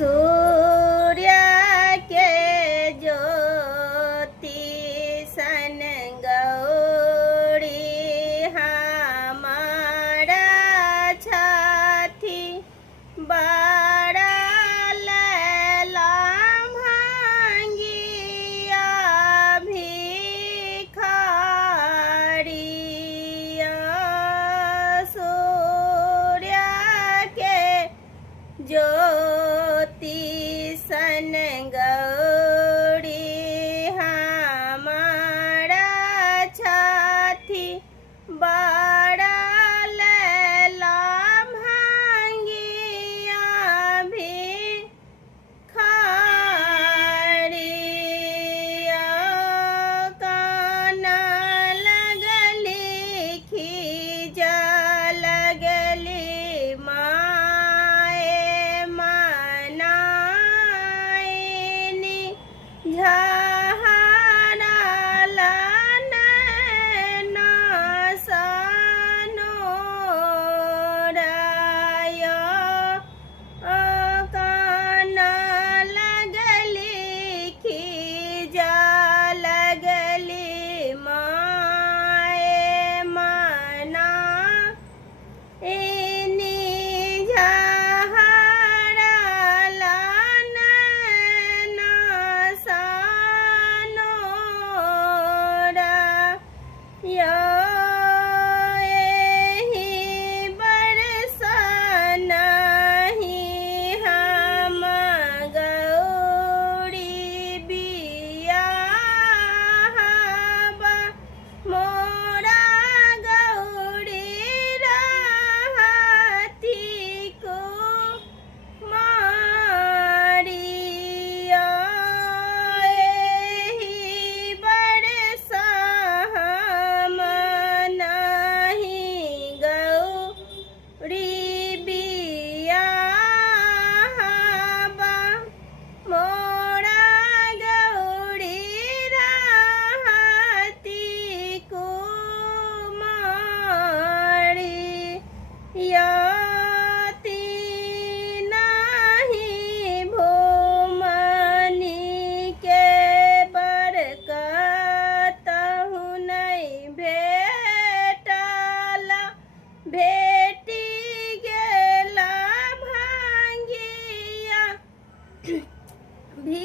सूर्य के ज्योति सन गौरी हमारा छाती बड़ा लैलाम भांगिया भिखारिया सूर्य के ज्योति सन गौरी हमारा छाती बड़ा लैलाम भांगिया भिखारिया काना लगली खीजा लगली माए मनाइनी झहरा लानैना सनोराया काना लगली खीजा लगली माए मना इनी झहरा लानैना सनोराया एहि बरसा नहीं हम गौरी बियाहबा मोरा गौरी रहती कुमारिया एहि बरसा हम नहीं गौरी बियाहबा मोरा गौरी रहती कुमारिया नहीं भूमनि के बरकतहु नहीं भेटला भेटी गेला भांगिया भी